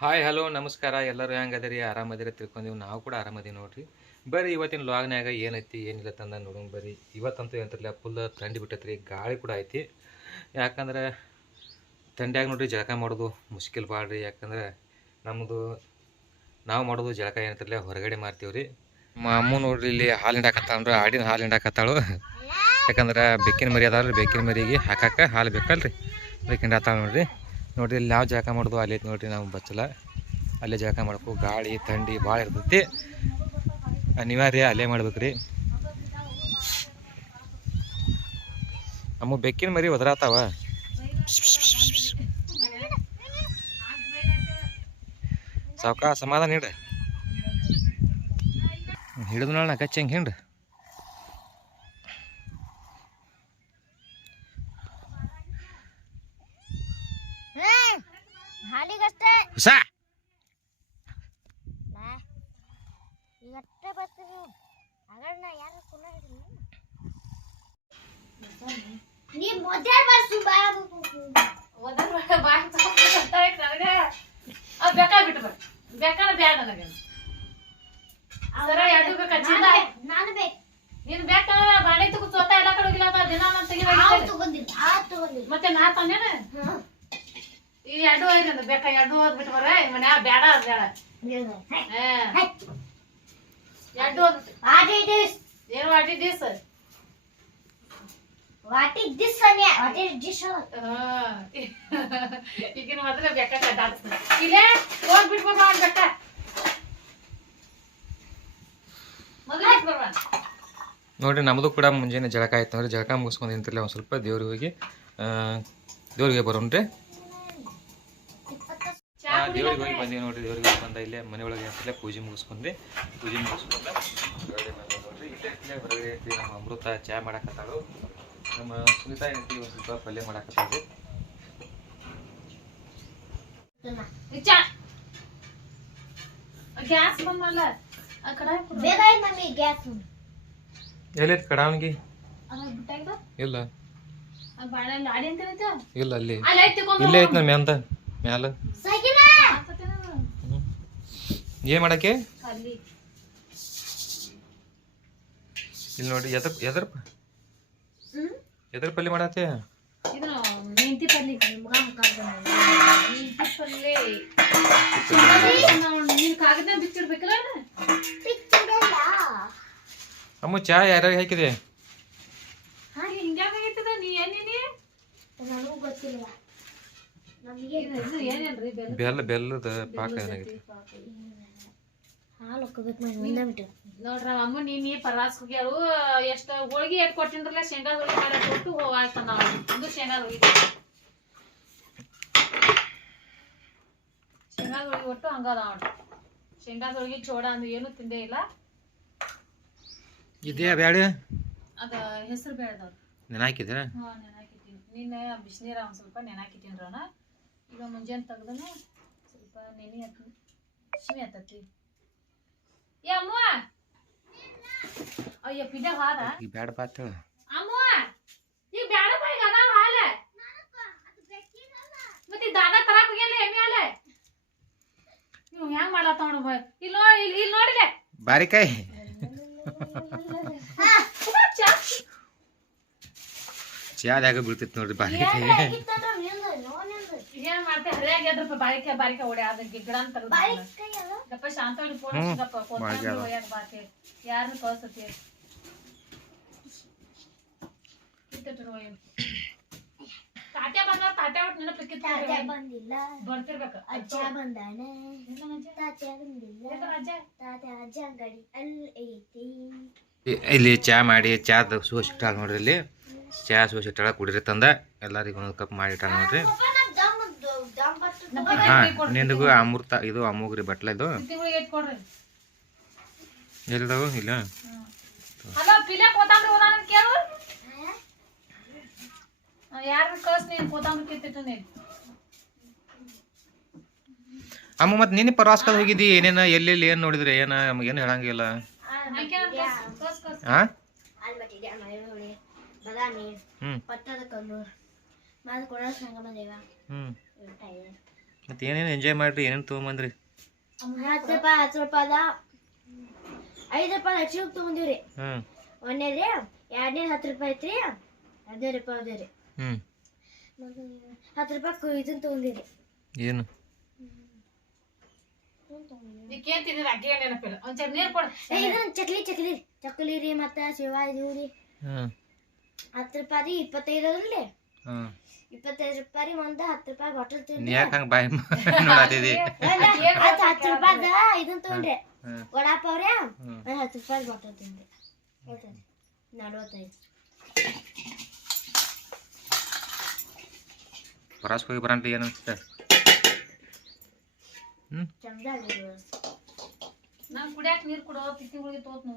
Hi hello ನಮಸ್ಕಾರ. ಎಲ್ಲರೂ ಹೆಂಗದಿರಿ? ಆರಾಮದಿರಿ ತಿಳ್ಕೊಂಡೀವಿ. ನಾವು ಕೂಡ ಆರಾಮದೀವಿ ನೋಡ್ರಿ. ಬರ್ರಿ, ಇವತ್ತಿನ ಲಾಗ್ನ್ಯಾಗ ಏನೈತಿ, ಏನಿಲ್ಲ ತಂದ ನೋಡೋಣ ಬರ್ರಿ. ಇವತ್ತಂತೂ ಏನಂತಿರಲಿಲ್ಲ ಫುಲ್ ಥಂಡಿ ಬಿಟ್ಟೈತ್ರಿ, ಗಾಳಿ ಕೂಡ ಐತಿ. ಯಾಕಂದ್ರೆ ಥಂಡ್ಯಾಗ ನೋಡ್ರಿ ಜಳಕ ಮಾಡೋದು ಮುಷ್ಕಿಲ್ ಬಾಳ್ರಿ. ಯಾಕಂದ್ರೆ ನಮ್ಮದು ನಾವು ಮಾಡೋದು ಜಳಕ ಏನಂತಿರಲಿಲ್ಲ, ಹೊರಗಡೆ ಮಾರ್ತೀವಿ ರೀ ಅಮ್ಮ ನೋಡ್ರಿ ಇಲ್ಲಿ ಹಾಲು ಹಿಂಡಾಕತ್ತಾಳ್ರಿ ಆಡಿನ ಹಾಲು ಹಿಂಡಾಕತ್ತಾಳು. ಯಾಕಂದ್ರೆ ಬೆಕ್ಕಿನ ಮರಿ ಅದಾವ್ರಿ, ಬೆಕ್ಕಿನ ಮರಿಗೆ ಹಾಕಕ್ಕೆ ಹಾಲು ಬೇಕಲ್ರಿ. ಅದಕ್ಕೆ ಹಿಂಡಾತಾಳ ನೋಡ್ರಿ. ನೋಡ್ರಿ ಇಲ್ಲಿ ನಾವು ಜಳಕ ಮಾಡೋದು, ಅಲ್ಲಿ ನೋಡ್ರಿ ನಾವು ಬಚ್ಚಲ. ಅಲ್ಲೇ ಜಳಕ ಮಾಡಬೇಕು ಗಾಳಿ, ಥಂಡಿ ಭಾಳ ಇರ್ತೈತಿ. ಅನಿವಾರ್ಯ ಅಲ್ಲೇ ಮಾಡ್ಬೇಕ್ರಿ. ನಮ್ಮ ಬೆಕ್ಕಿನ ಮರಿ ಒದರಾತಾವ. ಸಾವ್ಕಾ ಸಮಾಧಾನ ಹಿಡ್ರಿ ಹಿಡಿದು ನಾ ಕಚ್ಚಿ ಹೆಂಗೆ ಹಿಂಡ್ರಿ. ಈಗಷ್ಟೇ ಬರ್ತೀವಿ ಅಗಣ್ಣ ಯಾರು ಕುಲ ನೀ ಮೊದಲೇ ಬರ್ಸು ಬೇಕಾದ್ರೆ ಬೇಡ ನನಗೆ ಸರ ಎರಡು ಬೇಕಾ? ಚಿನ್ನ ನಾನು ಬೇಕು. ನೀನು ಬೇಕಂದ್ರ ಬಾಂಡೆ ತಗೋ ಸೋತ ಎಲ್ಲ ಕಡೆ ಹೋಗಿಲ್ಲ ಅಂತ ದಿನ ನಾನು ಆ ತೆಗಿಬೇಕು ತಗೊಂಡಿಲ್ಲ ಆ ತಗೊಂಡಿಲ್ಲ. ಮತ್ತೆ ನಾ ತಾನೇನ. ಈ ಎರಡು ಬೇಕಾ? ಎರಡು ಓದ್ ಬರ ಬರ್ರೆ ಮನ್ಯಾಗ ಬೇಡ ಹಾ ಹೇ. ಎರಡು ವಾಟಿ ಡಿಸ್? ಏನು ವಾಟಿ this, Sonia? What is this? ಈಗಿನ ಬೆಕ್ಕ ಕಡ್ಡಾಡ್ತೀನಿ ಇಲ್ಲೇ ಬೆಕ್ಕ ನೋಡ್ರಿ ನಮ್ಮದು ಕೂಡ ಮುಂಜಾನೆ ಜಳಕ ಆಯ್ತು. ಅಂದ್ರೆ ಜಳಕ ಮುಗಿಸ್ಕೊಂಡು ನಿಂತಿಲ್ಲ ಒಂದು ಸ್ವಲ್ಪ ದೇವ್ರಿಗೆ ಹೋಗಿ ಆ, ದೇವ್ರಿಗೆ ಬರೋಣ್ರಿ ದೇವ್ರಿಗೆ ಹೋಗಿ ಬಂದೀವಿ ನೋಡ್ರಿ ದೇವ್ರಿಗೆ ಹೋಗಿ ಬಂದ ಇಲ್ಲೇ ಮನೆ ಒಳಗೆ ಅಂತಲೇ ಪೂಜೆ ಮುಗಿಸ್ಕೊಂಡ್ರಿ ಪೂಜೆ ಮುಗಿಸ್ಕೊಂಡು ನೋಡ್ರಿ ಇಲ್ಲೇ ಇಲ್ಲೇ ಹೊರಗಡೆ ನಮ್ಮ ಅಮೃತ ಚಾ ಮಾಡಾಕತ್ತಾಳು. ನಮ್ಮ ಸುನಿತಾ ಹೆಂಡತಿ ಒಂದು ಸ್ವಲ್ಪ ಪಲ್ಯ ಮಾಡಾಕತ್ತಾಳು. ಎಲ್ಲಿ ಗ್ಯಾಸ್ ಬಂದಲ್ಲ ಆ ಕಡೆ. ಬೇಗ ಆಯ್ತು ನಮಗೆ ಗ್ಯಾಸ್ ಎಲ್ಲೈತಿ ಕಡಾವಣಿಗೆ? ಅದ ಬಿಟ್ಟಾಗ್ದ ಇಲ್ಲ. ಇಲ್ಲ ಅಲ್ಲಿ. ಇಲ್ಲೇ ಐತಿ ನಮ್ಮ ಮ್ಯಾಂತ ಮ್ಯಾಲ. ಏನ್ ಮಾಡಕ್ಕೆ? ಅಲ್ಲಿ. ಇಲ್ಲಿ ನೋಡಿ ಎದ್ರ ಎದ್ರ ಎದ್ರ ಪಲ್ಯ ಮಾಡತ್ತೆ? ಮೆಂತಿ ಪಲ್ಯ ಅಮ್ಮ ಚಾ ಯಾರ್ಯಾರಿಗೆ ಹಾಕಿದೆ? ಬೆಲ್ಲ? ಬೆಲ್ಲ ಬೆಲ್ಲದ ಪಾಕ ಏನಾಗೈತಿ ಹಾಲು ಹಾಕೋಬೇಕು ಮಾಡಿ ಒಂದೇ ಬಿಟ್ಟು. ನೋಡ್ರ ಅಮ್ಮ ನೀನು ಪರಾಸ್ ಹೋಗ್ಯಾಳು ಎಷ್ಟ ಹೋಳಿಗೆ ಎಟ್ ಕೊಟ್ಟಿನ್ರಲ್ಲ ಶೇಂಗಾ ಹೋಳಿಗೆ ಮಾಡಿ ಕೊಟ್ಟು ಹೋಗಾಯ್ತ ನಾವು ಇದು ಶೇಂಗಾ ಹೋಳಿಗೆ. ಶೇಂಗಾ ಹೋಳಿಗೆ ಒಟ್ಟು ಹಂಗದ ನೋಡ್ರಿ ಶೇಂಗಾ ಹೋಳಿಗೆ ಚೋಡ ಅಂದ್ ಏನು ತಿಂದೇ ಇಲ್ಲ. ಇದೆಯಾ ಬ್ಯಾಡ? ಅದ ಹೆಸರು ಬೇಡದವ್ರು ನೆನ ಹಾಕಿದೆ ಹಾ ನೆನಾಕಿಟ್ಟಿನಿ ನಿನ್ನೆ ಬಿಸಿನೀರ ಒಂದ್ ಸ್ವಲ್ಪ ನೆನಾಕಿಟ್ಟಿನ್ರಣ ಈಗ ಮುಂಜಾನೆ ತೆಗ್ದನು ಸ್ವಲ್ಪ ನೆನೆ ಹತ್ತಿ ಶಿಮಿ ಹತ್ತತಿ ಏ ಅಮ್ಮ ಅಯ್ಯ ಪಿಡ ಹಾದ. ಈ ಬ್ಯಾಡ ಬಾತ್ ಅಮ್ಮ ಈ ಬ್ಯಾಡ ಬಾಯಿಗೆ ಅದ ಹಾಲ. ಮತ್ತೆ ದಾದ ತರಾಕ್ ಹೋಗ್ಯಾನ ಎಮ್ಮೆ ಹಾಲ. ಇವ್ ಹೆಂಗ್ ಮಾಡ್ಲತ್ತ ನೋಡು ಬಾಯ್ ಇಲ್ಲಿ ಇಲ್ಲಿ ಇಲ್ಲಿ ನೋಡಿಲೆ. ಬಾರಿಕಾಯಿ. ಚಾದಾಗ ಬೀಳ್ತೈತಿ ನೋಡ್ರಿ ಬಾರಿಕಾಯಿ. ಏನ್ ಮಾಡ್ತೆ? ಹರಿಯಾಗಿ ಅದ್ರ ಬಾರಿಕೆ ಬಾರಿಕೆ ಓಡಿ ಅದ ಗಿಡ ಅಂತ ತೆಗ್ದು ಗಪ್ಪ ಶಾಂತ ಫೋನ್ ಹ್ಮ್. ಗಪ್ಪ ಮಾಡ್ಯಾಳ. ಕೊತ್ತಾಂಬರಿ ಒಯ್ಯಾಕ ಬಾತೆ? ಯಾರನ್ನ ಕಳ್ಸತಿ? ಕಿತ್ತಿಟ್ರು ಒಯ್ಯು. ತಾಟ್ಯ ಬಂದ ತಾಟ್ಯ ಒಟ್ಟು ನೆನಪು ಬಂದಿಲ್ಲ. ಬರ್ತಿರ್ಬೇಕು. ಅಜ್ಜ. ಬಂದಾನೆ. ಎಲ್ಲನ ಬಂದಿಲ್ಲ. ಎಲ್ಲನ ಅಜ್ಜ? ತಾತ ಅಜ್ಜ ಅಂಗಡಿ ಅಲ್ಲಿ ಐತಿ. ಇ- ಇಲ್ಲಿ ಚಾ ಮಾಡಿ ಚಾ ಸೋಸಿಟ್ಟಾಳ ನೋಡ್ರಿ ಇಲ್ಲಿ. ಚಾ ಸೋಸಿಟ್ಟಾಳ ಕುಡಿರಿ ತಂದ. ಎಲ್ಲರಿಗೂ ಒಂದು ಕಪ್ ಮಾಡಿಟ್ಟಾಳ ನೋಡ್ರಿ. ಹಾ ಅಮೃತ ಇದು ಅಮೂಗ್ರಿ ಬಟ್ಲ ಇದು. ಎಲ್ದವು ಇಲ್ಲ? ನೀನ್ ನೀನ್. ಅಮ್ಮ ಮತ್ತೆ ನಿನ್ನೆ ಪ್ರವಾಸಕ್ಕೆ ಹೋಗಿದ್ದಿ? ಏನೇನ ಎಲ್ಲೆಲ್ಲಿ ಏನು ನೋಡಿದ್ರಿ? ಏನ ನಮಗೇನು ಹೇಳಂಗಿಲ್ಲ. ಹಾ ಹ್ಮ್. ಪಟ್ಟದ ಕಲ್ಲು ಮಾದ ಕೊಡ ಸಂಗಮ ದೇವ ಹ್ಮ್. ಮತ್ತು ಏನೇನು ಎಂಜಾಯ್ ಮಾಡಿರಿ ಏನೇನು ತೊಗೊಂಬಂದ್ರಿ? ಹತ್ತು ರೂಪಾಯಿ ಹತ್ತು ರೂಪಾಯ್ದ ಐದು ರೂಪಾಯಿ ಹೆಚ್ಚಿಗೆ ತೊಗೊಂಡಿವ್ರಿ ಹ್ಞೂ ಒಂದೇದ್ರಿ ಎರಡನೇ ಹತ್ತು ರೂಪಾಯಿ ಐತ್ರಿ ಹದಿನೈದು ರೂಪಾಯಿ ಅದೇ ರೀ ಹ್ಞೂ ಹತ್ತು ರೂಪಾಯಿ ಇದನ್ನ ತೊಗೊಂಡಿರಿ ಏನು ಚಕ್ಲಿ ಚಕ್ಲಿ ಚಕ್ಲಿ. ರೀ ಮತ್ತೆ ಶಿವ ಇದು ರೀ ಹತ್ತು ರೂಪಾಯಿ ಇಪ್ಪತ್ತೈದು ಅದ್ರಲ್ಲಿ ಇಪ್ಪತ್ತೈದು ರೂಪಾಯಿ ಒಂದ ಹತ್ತು ರೂಪಾಯಿ ಬಾಟಲ್ ನೀ ಯಾಕೆ ಹಂಗೆ ಬಾಯಿ ನೋಡತ್ತಿದಿ ಹತ್ತು ಹತ್ತು ರೂಪಾಯ್ದ ಇದನ್ನ ತೊಗೊಂಡ್ರಿ. ಹ್ಞೂ ವಡಾಪಾವ್ ರೀ ಹ್ಞೂ ಒಂದು ಹತ್ತು ರೂಪಾಯಿ ಬಾಟಲ್ ಹೇಳ್ತೇನೆ ನಲ್ವತ್ತೈದು. ಹೊರಸ್ಗೆ ಹೋಗಿ ಬರಂತ ಏನು ಅನ್ಸುತ್ತೆ? ಹ್ಞೂ ನಾನು ಕುಡಿಯಾಕ ನೀರು ಕೊಡು ತಿತ್ತಿಗಳಿಗೆ ತೋತ್ನು.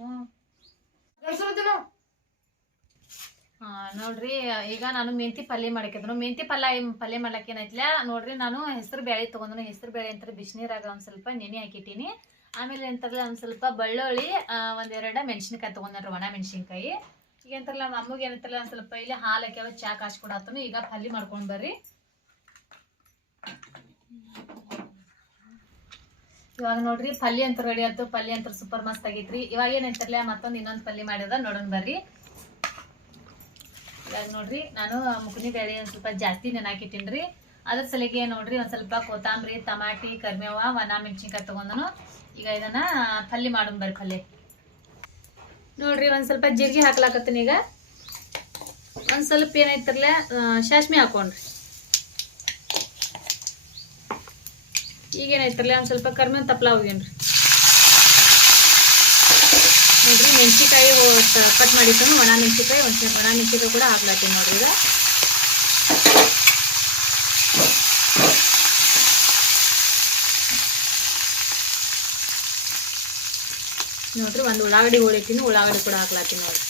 ನೋಡ್ರಿ, ಈಗ ನಾನು ಮೆಂತಿ ಪಲ್ಯ ಮಾಡಕಿದ್ರು ಮೆಂತಿ ಪಲ್ಯ ಪಲ್ಯ ಮಾಡ್ಲಕ್ಕೆ ಏನಾಯ್ತಿಲ್ಲ ನೋಡ್ರಿ, ನಾನು ಹೆಸರು ಬೇಳೆ ತೊಗೊಂಡು ಹೆಸರು ಬೇಳೆ ಅಂತ ಬಿಸಿನೀರಾಗ ಒಂದ್ ಸ್ವಲ್ಪ ನೆನೆ ಹಾಕಿಟ್ಟಿನಿ. ಆಮೇಲೆ ಎಂತಾರಲ್ಲ ಒಂದ್ ಸ್ವಲ್ಪ ಬಳ್ಳೊಳ್ಳಿ ಒಂದ್ ಎರಡ ಮೆಣಸಿನ್ಕಾಯಿ ತೊಗೊಂಡ್ರಿ ಒಣ ಮೆಣಸಿನ್ಕಾಯಿ. ಈಗ ಎಂತಾರಲ್ಲ ನಮ್ಮ ಅಮ್ಮಗೆ ಏನಂತಾರಲ್ಲ ಒಂದ್ ಸ್ವಲ್ಪ ಇಲ್ಲಿ ಹಾಲು ಹಾಕ್ಯಾವ, ಚಾ ಕಾಸ್ಕೊಡತ್ತನು ಈಗ ಪಲ್ಯ ಮಾಡ್ಕೊಂಡ್ ಬರ್ರಿ. ಇವಾಗ ನೋಡ್ರಿ, ಪಲ್ಯ ಅಂತ ರೆಡಿ ಆಯ್ತು, ಪಲ್ಯ ಅಂತ ಸೂಪರ್ ಮಸ್ತ್ ಆಗೈತ್ರಿ. ಇವಾಗ ಏನಂತಾರಲ್ಲ ಮತ್ತೊಂದು ಇನ್ನೊಂದು ಪಲ್ಯ ಮಾಡಿದ ನೋಡೋಣ ಬರ್ರಿ. ಇವಾಗ ನೋಡ್ರಿ, ನಾನು ಮುಕುನಿ ಬೇಳೆ ಒಂದು ಸ್ವಲ್ಪ ಜಾಸ್ತಿ ನೆನಾಕಿಟ್ಟಿನ್ರಿ. ಅದ್ರ ಸಲಿಗೆ ನೋಡ್ರಿ ಒಂದ್ ಸ್ವಲ್ಪ ಕೊತ್ತಂಬರಿ, ಟಮಾಟಿ, ಕರ್ಮೇವ, ಒಣ ಮೆಣಸಿನ್ಕಾಯಿ ತಗೊಂಡನು. ಈಗ ಇದನ್ನ ಪಲ್ಯ ಮಾಡೋಣ ಬರ್ರಿ ಪಲ್ಯ. ನೋಡ್ರಿ ಒಂದ್ ಸ್ವಲ್ಪ ಜೀರಿಗೆ ಹಾಕ್ಲಾಕತ್ತೀನಿ ಈಗ. ಒಂದ್ ಸ್ವಲ್ಪ ಏನೈತಿರ್ಲೆ ಶಾಸ್ಮಿ ಹಾಕೊಂಡ್ರಿ. ಈಗೇನೈತಿರ್ಲೆ ಒಂದ್ ಸ್ವಲ್ಪ ಕರ್ಮೇವ್ ತಪ್ಪಲ ಹೋಗ್ಯನ್ರಿ ನೋಡ್ರಿ ಮೆಣಸಿಕಾಯಿ ಕಟ್ ಮಾಡಿತ್ತು ಒಣ ಮೆಣಸಿಕಾಯಿ ಒಂದು ಒಣ ಮೆಣಸಿಕಾಯಿ ಕೂಡ ಹಾಕ್ಲಾತೀನಿ ನೋಡ್ರಿ ಈಗ. ನೋಡ್ರಿ, ಒಂದು ಉಳ್ಳಾಗಡ್ಡಿ ಹೋಳಿತೀನಿ ಉಳ್ಳಾಗಡ್ಡಿ ಕೂಡ ಹಾಕ್ಲಾತೀನಿ ನೋಡ್ರಿ.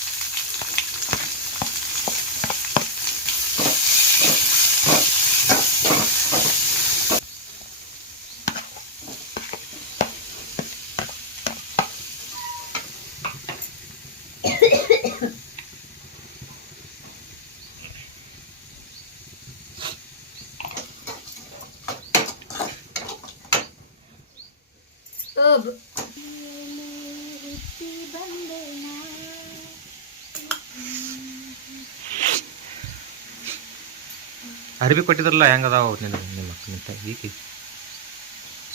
ಅರ್ಬಿ ಕೊಟ್ಟಿದ್ರಲ್ಲ ಹೆಂಗೆ ಅದಾವ ನಿನ್ನ ನಿಮ್ಮ ನಿಂತ? ಈಕಿ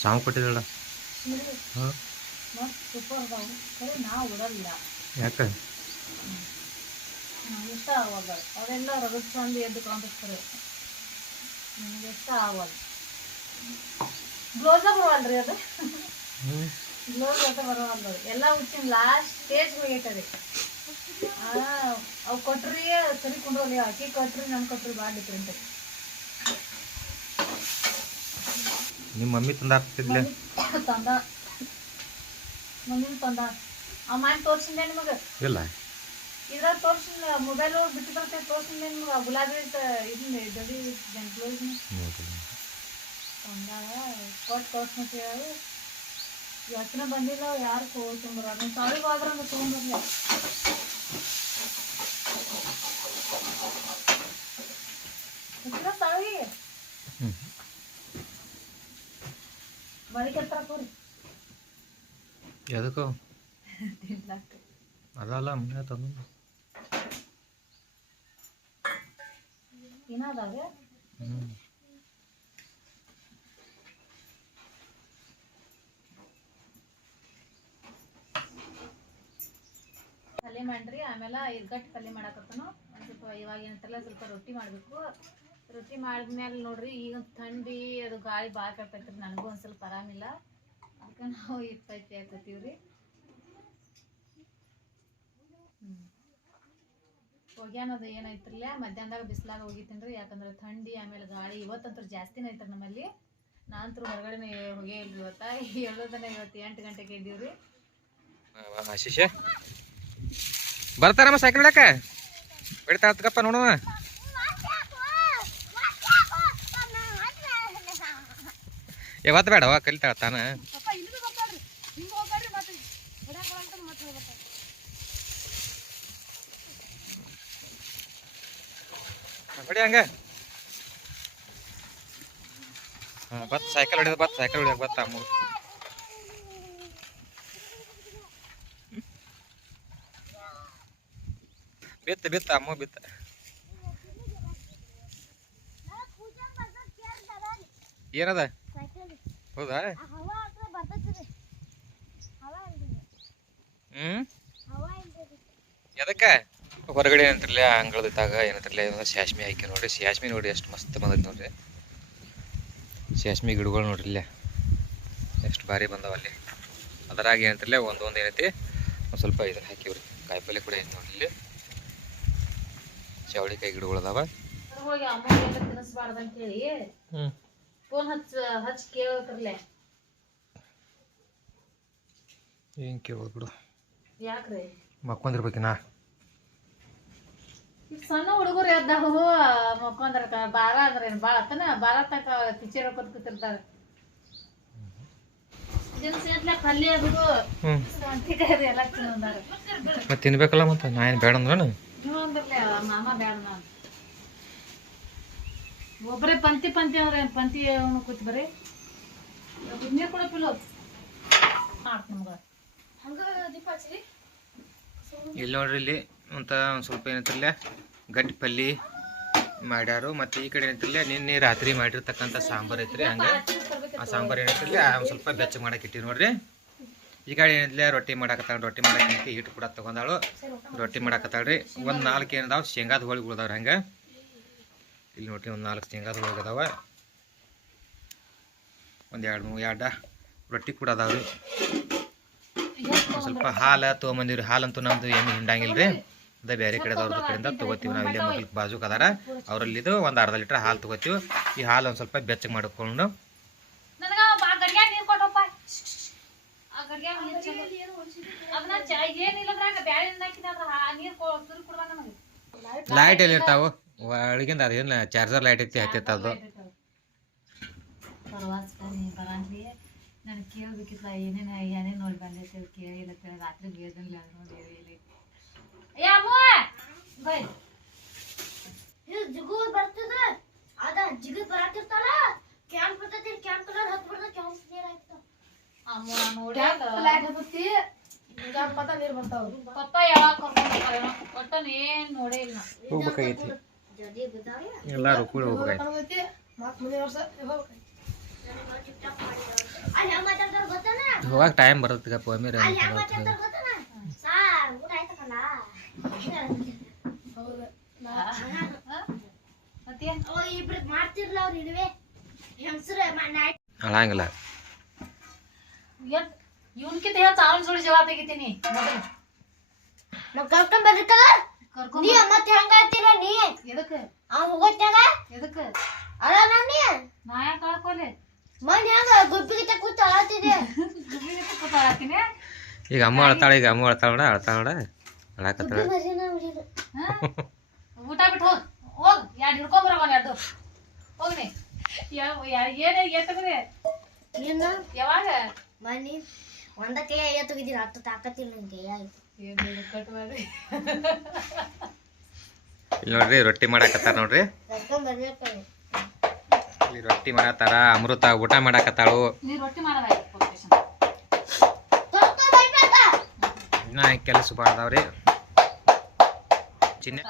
ಸಾಂಗ್ ಕೊಟ್ಟಿದ್ರಲ್ಲ? ಹಾಂ? ಯಾಕೆ? ಇಷ್ಟ ಆಗೋದು ಅವೆಲ್ಲ ರಗಡ್ ಚಂದ ಎದ್ದು ಕಾಣಿಸ್ತಾರೆ. ನನಗೆ ಇಷ್ಟ ಆಗೋದು ಗ್ಲೋಸ ಬರವಲ್ರಿ ಅದು? ಗ್ಲೋಸ್ ಅಂತ ಬರವಲ್ಲ ಎಲ್ಲ ಹುಚ್ಚಿನ ಲಾಸ್ಟ್ ಸ್ಟೇಜ್ ಹೋಗೈತದೆ ಅವ್ ಕೊಟ್ರಿ ಸರಿ ಕೊಂಡೋಗ್ಲಿ ಅಕ್ಕಿ ಕೊಟ್ರಿ ನಮ್ ಕೊಟ್ರಿ ಭಾಳ ಡಿಫ್ರೆಂಟ್ ನಿಮ್ಮ ಮಮ್ಮಿ ತಂದಾಕ್ತಿದ್ಲೆ ತಂದ ಮಮ್ಮಿ ತಂದ. ಆ ಮಾಡಿ ತೋರ್ಸಿದ್ದೆ ನಿಮಗೆ? ಇಲ್ಲ. ಇದ್ರಾಗ ತೋರ್ಸಿನ ಮೊಬೈಲ್ ಬಿಟ್ಟು ಬರ್ತೇವೆ ತೋರ್ಸಿಂದೆ ನಿಮ್ಗೆ ಗುಲಾಬಿ ಇದನ್ನ ದಡಿ ನೋಡಿಲ್ಲ. ತಂದಾಗ ಕೊಟ್ಟು ತೋರ್ಸ್ಮತ್ ಹೇಳಿ ಯೋಚನೆ ಬಂದಿಲ್ಲ ಯಾರು ತಗೊಂಬರ ಅದನ್ನ ಸಾವಿಗೆ ಆದ್ರೆ ಅಂದ್ರೆ ತೊಗೊಂಡ್ಬರ್ಲಿ ಹತ್ತಿರ ಸಾವಿಗೆ ಬಳಿಕ ಹತ್ರ ಕೊರಿ. ಎದಕ್ಕೋ? ಅದಲ್ಲ ಮನೆ ತಂದು ಹ್ಞೂ ಪಲ್ಯ ಮಾಡ್ರಿ ಆಮೇಲೆ ಇರ್ಗಟ್ಟು ಪಲ್ಯ ಮಾಡಕತ್ತನು. ಒಂದು ಸ್ವಲ್ಪ ಇವಾಗ ಏನಂತಾರಲ್ಲ ಸ್ವಲ್ಪ ರೊಟ್ಟಿ ಮಾಡಬೇಕು. ರೊಟ್ಟಿ ಮಾಡಿದ್ಮೇಲೆ ನೋಡ್ರಿ, ಈಗ ಥಂಡಿ, ಅದು ಗಾಳಿ ಭಾಳ ಕಟ್ಟೈತ್ರಿ ನನಗೂ ಒಂದು ಸ್ವಲ್ಪ ಆರಾಮಿಲ್ಲ. ಅದಕ್ಕೆ ನಾವು ಇಪ್ಪತ್ತು ಹಾಕತ್ತೀವಿ ಹೋಗ್ಯಾನದು ಏನೈತ್ರಲ್ಲ ಮಧ್ಯಾಹ್ನದಾಗ ಬಿಸಿಲಾಗ ರೀ ಯಾಕಂದ್ರೆ ಥಂಡಿ, ಆಮೇಲೆ ಗಾಳಿ ಇವತ್ತಂತೂ ಜಾಸ್ತಿನೇ ಐತ್ರಿ ನಮ್ಮಲ್ಲಿ. ನಾನಂತೂ ಹೊರಗಡೆನೆ ಹೋಗೇ ಇಲ್ರಿ ಇವತ್ತ. ಹೇಳೋದನ್ನ ಇವತ್ತು ಎಂಟು ಗಂಟೆಗೆ ಇದ್ದೀವಿ ರೀ ಆಶೀಷ ಬರ್ತಾರಮ್ಮ ಸೈಕಲ್ ಹಿಡಕ ಬಿಡ್ತಾ ಹತ್ಕಪ್ಪ ನೋಡುವ. ಯಾವತ್ತು ಬೇಡವಾ? ಕಲಿತಾಳ ತಾನ. ಹೊಡಿ ಹಂಗ. ಹಾಂ ಬತ್ ಸೈಕಲ್ ಹೊಡೆಯೋದು ಬತ್ ಸೈಕಲ್ ಹೊಡಿಯೋಕೆ ಬತ್ತ ಮೂರು. ಬಿತ್ತ ಬಿತ್ತ ಅಮ್ಮ ಬಿತ್ತ. ಏನದ? ಹೌದಾ? ಹ್ಮ್? ಎದಕ್ಕ? ಹೊರಗಡೆ ಏನಂತಿರ್ಲಿ ಅಂಗಳದಾಗ ಏನಂತಿರ್ಲಿ ಸ್ಯಾಶ್ಮಿ ಹಾಕಿ ನೋಡ್ರಿ. ಸ್ಯಾಶ್ಮಿ ನೋಡಿ ಎಷ್ಟು ಮಸ್ತ್ ಬಂದೈತೆ ನೋಡ್ರಿ. ಸ್ಯಾಶ್ಮಿ ಗಿಡಗಳು ನೋಡ್ರಿ ಇಲ್ಲೇ. ಎಷ್ಟು ಭಾರಿ ಬಂದಾವ ಅಲ್ಲಿ. ಅದರಾಗ ಏನಂತಿರ್ಲಿ ಒಂದೊಂದು ಏನೈತಿ ಒಂದು ಸ್ವಲ್ಪ ಇದನ್ನ ಹಾಕಿವ್ರಿ. ಕಾಯಿಪಲ್ಲೆ ಕೂಡ ಐತಿ ನೋಡ್ರಿ ಇಲ್ಲಿ. ಚವಳಿಕಾಯಿ ಗಿಡಗಳು ಅದಾವ. ಏನು ಕೇಳ್ಬೋದು ಬಿಡು. ಯಾಕ್ರಿ? ಮಕ್ಕೊಂದಿರ್ಬೇಕಿನ ಸಣ್ಣ ಹುಡುಗರು ಎದ್ದಾವು ಮಕ್ಕೊಂದ್ರ ಬಾರ ಅಂದ್ರೆ ಏನು ಭಾಳ ಆತನ ಬಾರ ತನಕ ಹಾಕೋದ್ ಕೂತಿರ್ತಾರೆ. ಮತ್ತೆ ತಿನ್ಬೇಕಲ್ಲ ಮತ್ತೆ? ನಾ ಏನು ಬೇಡ ಅಂದ್ರನು? ನೀವು ಅಂದ್ರಲ್ಲ ಮಾಮ ಬೇಡ ನಾನು. ಒಬ್ಬರೇ ಪಂತಿ ಪಂತಿ ಅವ್ರ ಪಂತಿ ಅವನು ಕೂತ್ ಬರ್ರಿ ನೀರು ಮಾಡ್ತ ನಮ್ಗೆ. ಇಲ್ಲಿ ನೋಡ್ರಿ ಇಲ್ಲಿ ಅಂತ ಒಂದು ಸ್ವಲ್ಪ ಏನಂತಿರಲ್ಲ ಗಟ್ಟಿ ಪಲ್ಲಿ ಮಾಡ್ಯಾರು. ಮತ್ತು ಈ ಕಡೆ ಏನಂತಿರಲ್ಲ ನಿನ್ನೆ ರಾತ್ರಿ ಮಾಡಿರ್ತಕ್ಕಂಥ ಸಾಂಬಾರು ಐತ್ರಿ ಹಂಗೆ. ಆ ಸಾಂಬಾರು ಏನಂತಿರಲ್ಲ ಒಂದು ಸ್ವಲ್ಪ ಬೆಚ್ಚ ಮಾಡಕ್ಕೆ ಇಟ್ಟಿವಿ ನೋಡ್ರಿ. ಈ ಕಡೆ ಏನಿಲ್ಲ ರೊಟ್ಟಿ ಮಾಡಾಕತ್ತಾಳ, ರೊಟ್ಟಿ ಮಾಡಕ್ಕೆ ಹಿಟ್ಟು ಕೂಡ ತೊಗೊಂಡಾಳು. ರೊಟ್ಟಿ ಮಾಡಾಕತ್ತಾಳ್ರಿ. ಒಂದು ನಾಲ್ಕು ಏನದಾವ, ಶೇಂಗಾದ ಹೋಳಿಗೆ ಉಳ್ದಾವ್ರಿ ಹಂಗೆ. ಇಲ್ಲಿ ನೋಡ್ರಿ, ಒಂದು ನಾಲ್ಕು ಶೇಂಗಾದ ಹೋಳಿಗೆ ಅದಾವ. ಒಂದು ಎರಡು ಮೂರು ಎರಡ ರೊಟ್ಟಿ ಕೂಡ ಅದಾವ್ರಿ ಒಂದ್ ಸ್ವಲ್ಪ ಹಾಲು ತೊಗೊಂಬಂದಿವ್ರಿ. ಹಾಲಂತೂ ನಮ್ಮದು ಏನು ಹಿಂಡಂಗಿಲ್ಲ ರೀ ಅದ ಬೇರೆ ಕಡೆದವ್ರದ ಕಡೆಯಿಂದ ತೊಗೋತೀವಿ. ನಾವು ಇಲ್ಲೇ ಮಗ್ಲಿಗೆ ಬಾಜುಕ್ ಅದಾರ. ಅವರಲ್ಲಿದು ಒಂದು ಅರ್ಧ ಲೀಟ್ರ್ ಹಾಲು ತೊಗೋತೀವಿ. ಈ ಹಾಲು ಒಂದು ಸ್ವಲ್ಪ ಬೆಚ್ಚಗೆ ಮಾಡಿಕೊಂಡು. ಲೈಟ್ ಎಲ್ಲಿರ್ತಾವು ಒಳಗಿಂದ ಅದೇನು ಚಾರ್ಜರ್ ಲೈಟ್ ಐತಿ ಹತ್ತೈತೆ ಅದು ನನಗೆ ಕೇಳ್ಬೇಕಿತ್ತ ಏನೇನು ಏನೇನು ನೋಡಿ ಬಂದೈತೆ ಕೇಳಿಲ್ಲ ರಾತ್ರಿ ನೋಡಿ ಇಲ್ಲಿ ಏ ಅಮ್ಮ ಬೈ ಜಿಗು ಬರ್ತದ ಅದ ಜಿಗದ್ ಬರಾಕಿರ್ತಾಳ ಕ್ಯಾಂಪ್ ಬರ್ತೈತಿ ಕ್ಯಾಂಪ್ ಕಲರ್ ಹತ್ ಬರ್ತದ ಕ್ಯಾಂಪ್ ನೀರ್ ಹಾಕ್ತಾವ ಅಮ್ಮ ನೋಡಿ ಪಪ್ಪ ಯಾವಾಗ ಕರ್ಕೊಂಡು ಒಟ್ಟ ಏನ್ ನೋಡೇ ಇಲ್ಲ ಹೋಗ್ಬೇಕಾಗೈತಿ ಜಲ್ದಿ ಬಿದ್ದಾವ ಎಲ್ಲರೂ ಕೂಡ ಹೋಗ್ಬೇಕಾಗೈತಿ ಅಲ್ಲಿ ಹೆಂಗ್ ಮಾತಾಡ್ತಾರ ಗೊತ್ತಾನ ಹೋಗಾಕ ಟೈಮ್ ಬರುತ್ತೆ ಪಮೀರ್ ಅಲ್ಲಿ ಹೆಂಗ್ ಮಾತಾಡ್ತಾರ ಗೊತ್ತಾನ ಸಾರ್ ಊಟ ಆಯ್ತಕ್ಕಲ್ಲ ಮತ್ತೆ ಅವ ಇಬ್ರು ಮಾಡ್ತಿರ್ಲ ಅವ್ರ ಇಡುವೆ ಹೆಂಗಸ್ರ ಹಾಳಂಗಿಲ್ಲ ಇವನ್ಕಿಂತ ಹೆಚ್ಚು ಅವನ ಸುಳಿ ಜವಾಬ್ ತೆಗಿತೀನಿ. ಮೊದಲು. ನಾವ್ ಕರ್ಕೊಂಡ್ ನೀ ಮತ್ತೆ ಹೆಂಗಾಯ್ತಿಲ್ಲ ನೀ? ಎದಕ್ಕೆ? ಅವ್ನು ಎದಕ್ಕೆ? ಅಲ್ಲ ನಾ? ಯಾಕೆ ಕಳ್ಕೊಲೆ ಮನ್ ಹೆಂಗ ಕೂತ ಅಳತಿದೆ ಈಗ ಅಮ್ಮ ಅಳ್ತಾಳ ಈಗ ಅಮ್ಮ ಅಳ್ತಾಳ ಅಳ್ತಾಳ ಅಳಾಕತ್ತಾಳ ಊಟ ಬಿಟ್ಟು ಹೋಗ್. ಹೋಗ್ ಎರಡು ಹಿಡ್ಕೊಂಬರವ ಎರಡು ಹೋಗ್ನಿ. ಏನೇ ಎತ್ತಗ್ರಿ? ನೀನು ಯಾವಾಗ? ಮನಿ. ಒಂದ ಕೈ ತೆಗಿದಿರ ಹತ್ತು ತಾಕತ್ತಿಲ್ಲ ನನ್ ಕೈಯಾಗ ಕಟ್ ಮಾಡಿ ಇಲ್ಲಿ ನೋಡ್ರಿ ರೊಟ್ಟಿ ಮಾಡಾಕತ್ತಾರ ನೋಡ್ರಿ. ಇಲ್ಲಿ ರೊಟ್ಟಿ ಮಾಡತ್ತಾರ ಅಮೃತ ಊಟ ಮಾಡಾಕತ್ತಾಳು. ಇನ್ನ ಕೆಲಸ ಬಾಳದಾವ್ರಿ ಚಿನ್ನ ಆ ಕಡೆ ಎಲ್ಲ ಗೊಳೆ ಮಾಡ್ಯಾರ ತಾತ್ಯ ಹೋಗಿದ್ರೆ ಅವರು ಅಲ್ಲಿಗೆ ಒಂದತ್ತದಲ್ಲ ರಾಶಿ ಮಿಷನ್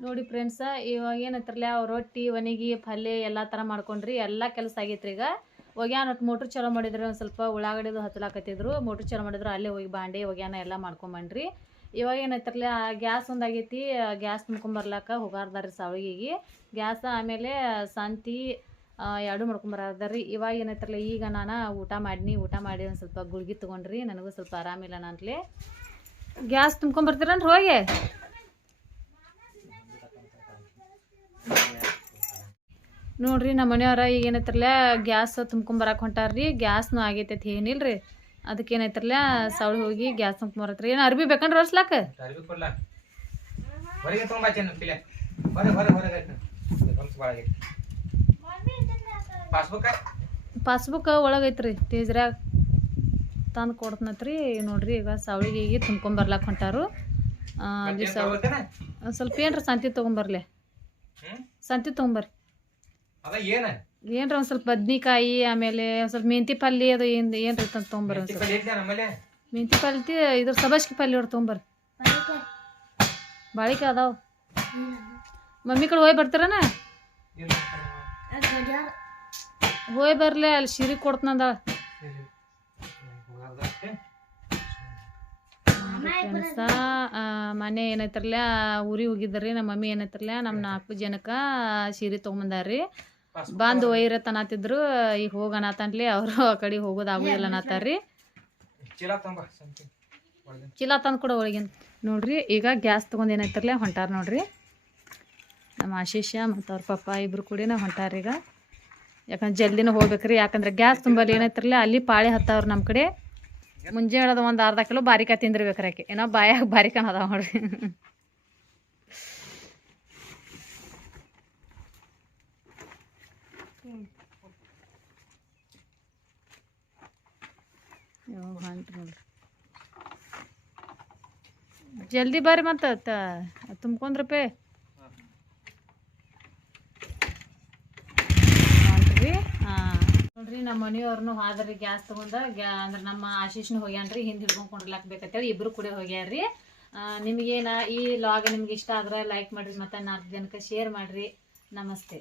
ನೋಡಿ ಫ್ರೆಂಡ್ಸ ಇವಾಗ ಏನೈತ್ರಲ್ಲ ಅವ್ರು ರೊಟ್ಟಿ, ಒಣಗಿ, ಪಲ್ಯ ಎಲ್ಲ ಥರ ಮಾಡ್ಕೊಂಡ್ರಿ, ಎಲ್ಲ ಕೆಲಸ ಆಗೈತ್ರಿ ಈಗ. ಒಗ್ಯಾನ ಒಟ್ಟು ಮೋಟ್ರ್ ಚಲೋ ಮಾಡಿದ್ರೆ ಒಂದು ಸ್ವಲ್ಪ ಉಳ್ಳಾಗಡಿದು ಹತ್ತಲಾಕತ್ತಿದ್ರು. ಮೋಟ್ರ್ ಚಲೋ ಮಾಡಿದ್ರು ಅಲ್ಲೇ ಹೋಗಿ ಬಾಂಡೆ ಒಗ್ಯಾನ ಎಲ್ಲ ಮಾಡ್ಕೊಂಬಂಡ್ರಿ ಇವಾಗ ಏನೈತ್ರಲ್ಲ ಗ್ಯಾಸ್ ಒಂದು ಆಗೈತಿ ಗ್ಯಾಸ್ ತುಂಬ್ಕೊಂಬರ್ಲಾಕ ಹೋಗಾರ್ದಾರಿ ಸಾವಿಗೆಗೆ ಗ್ಯಾಸ್ ಆಮೇಲೆ ಸಂತಿ ಎರಡು ಮಾಡ್ಕೊಂಬರಾರ್ದಾರಿ ಇವಾಗ ಏನೈತ್ರಲ್ಲ ಈಗ ನಾನು ಊಟ ಮಾಡಿನಿ, ಊಟ ಮಾಡಿ ಒಂದು ಸ್ವಲ್ಪ ಗುಳ್ಗಿ ತೊಗೊಂಡ್ರಿ, ನನಗೂ ಸ್ವಲ್ಪ ಆರಾಮಿಲ್ಲ ನಾನ್ಲಿ. ಗ್ಯಾಸ್ ತುಂಬ್ಕೊಂಬರ್ತೀರನ್ರಿ ಹೋಗಿ? ನೋಡ್ರಿ ನಮ್ಮ ಮನೆಯವ್ರ ಈಗ ಏನೈತ್ರಲ್ಲ ಗ್ಯಾಸ್ ತುಂಬ್ಕೊಂಬರಕ್ಕೆ ಹೊಂಟಾರ್ರಿ, ಗ್ಯಾಸ್ನು ಆಗೈತೈತಿ ಏನಿಲ್ರಿ. ಅದಕ್ಕೆ ಏನೈತ್ರಲ್ಲ ಸವಳಿ ಹೋಗಿ ಗ್ಯಾಸ್ ತುಂಬ್ಕೊಂಬರತ್ರಿ ಏನು ಅರ್ಬಿ ಬೇಕನ್ರಿ ಒರ್ಸ್ಲಾಕ ಹೊರಗೆ ಪಾಸ್ಬುಕ್ ಪಾಸ್ಬುಕ್ ಒಳಗೈತ್ರಿ ತೇಜ್ರ್ಯಾಗ ತಂದು ಕೊಡ್ತನತ್ರಿ. ನೋಡ್ರಿ ಈಗ ಸಾವಿಗೆ ಈಗ ತುಂಬ್ಕೊಂಬರ್ಲಾಕ್ ಹೊಂಟಾರು. ಅಲ್ಲಿ ಸ್ವಲ್ಪ ಏನ್ರ ಸಂತಿ ತೊಗೊಂಬರ್ಲೆ. ಹ್ಮ್? ಸಂತಿ ತೊಗೊಂಬರ್ರಿ. ಅದ ಏನ? ಏನ್ರ ಒಂದು ಸ್ವಲ್ಪ ಬದ್ನಿಕಾಯಿ ಆಮೇಲೆ ಒಂದು ಸ್ವಲ್ಪ ಮೆಂತಿ ಪಲ್ಯ ಅದು ಏನು ಏನ್ರ ತಂದು ತೊಗೊಂಬರ್ರಿ ಒಂದು ಮೆಂತಿ ಸ್ವಲ್ಪ. ಪಲ್ಯ ಮೆಂತಿ ಇದ್ರ ಸಬಸ್ಕಿ ಪಲ್ಯ ಅವ್ರು ತೊಗೊಂಬರ್ರಿ. ಬಾಳಿಕೆ ಅದಾವ. ಮಮ್ಮಿ ಕಡೆ ಹೋಗಿ ಬರ್ತಾರನ? ಇಲ್ಲ ಬರ್ಲೆ, ಅಲ್ಲಿ ಶಿರಿ ಕೊಡ್ತನಂದ ಕೆಲಸ ಮನೆ ಏನೈತ್ರಲ್ಲ ಊರಿಗೆ ಹೋಗಿದ್ರಿ, ನಮ್ಮ ಮಮ್ಮಿ ಏನೈತ್ರಲ್ಲ ನಮ್ಮ ನಾಲ್ಕು ಜನಕ್ಕೆ ಸೀರೆ ತೊಗೊಂಬಂದಾರ್ರಿ. ಬಂದು ಒಯ್ರ ತನಾತಿದ್ರು ಈಗ ಹೋಗನಾತನ್ಲಿ ಅವರು ಆ ಕಡೆ ಹೋಗೋದು ಆಗೋದಿಲ್ಲ ಅನ್ನತ್ತಾರ್ರಿ ಚೀಲ ತಂದು ಕೂಡ ಒಳಗಿನ ನೋಡ್ರಿ, ಈಗ ಗ್ಯಾಸ್ ತೊಗೊಂಡು ಏನೈತ್ರಲ್ಲ ಹೊಂಟಾರ ನೋಡ್ರಿ. ನಮ್ಮ ಆಶೀಷ ಮತ್ತು ಅವ್ರ ಪಪ್ಪ ಇಬ್ರು ಕೂಡ ಹೊಂಟಾರ ಈಗ. ಯಾಕಂದ್ರೆ ಜಲ್ದಿನ ಹೋಗ್ಬೇಕ್ರಿ. ಯಾಕಂದ್ರೆ ಗ್ಯಾಸ್ ತುಂಬಲ್ಲಿ ಏನೈತ್ರಲ್ಲ, ಅಲ್ಲಿ ಪಾಳಿ ಹತ್ತವ್ರು ನಮ್ಮ ಕಡೆ. ಮುಂಜಾನೆ ಒಂದು ಅರ್ಧ ಕಿಲೋ ಬಾರಿಕಾಯಿ ತಿಂದಿರ್ಬೇಕ್ರಿ ಆಕೆ. ಏನೋ ಬಾಯಾಗ ಬಾರಿಕಾಯಿ ಅದಾವ ನೋಡ್ರಿ. ಜಲ್ದಿ ಬರ್ರಿ ಮತ್ತೆ ತುಂಬ್ಕೊಂಡ್ ರೂಪಾಯಿ ಹೊಂಟ್ರಿ ಹಾಂ ನೋಡ್ರಿ ನಮ್ಮ ಮನೆಯವ್ರನ್ನು ಹಾದ್ರಿ, ಗ್ಯಾಸ್ ತೊಗೊಂಡ ಗ್ಯಾ, ಅಂದ್ರೆ ನಮ್ಮ ಆಶೀಷ್ನು ಹೋಗ್ಯಾನ್ರಿ, ಹಿಂದೆ ಹಿಡ್ಕೊಂಡು ಕೊಂಡ್ಲಾಕ್ ಬೇಕಂತೇಳಿ ಇಬ್ರು ಕೂಡ ಹೋಗ್ಯಾರ್ರಿ. ರೀ ನಿಮಗೇನ ಈ ಲಾಗ್ ನಿಮ್ಗೆ ಇಷ್ಟ ಆದ್ರೆ ಲೈಕ್ ಮಾಡಿರಿ, ಮತ್ತು ನಾಲ್ಕು ಜನಕ್ಕೆ ಶೇರ್ ಮಾಡಿರಿ. ನಮಸ್ತೆ.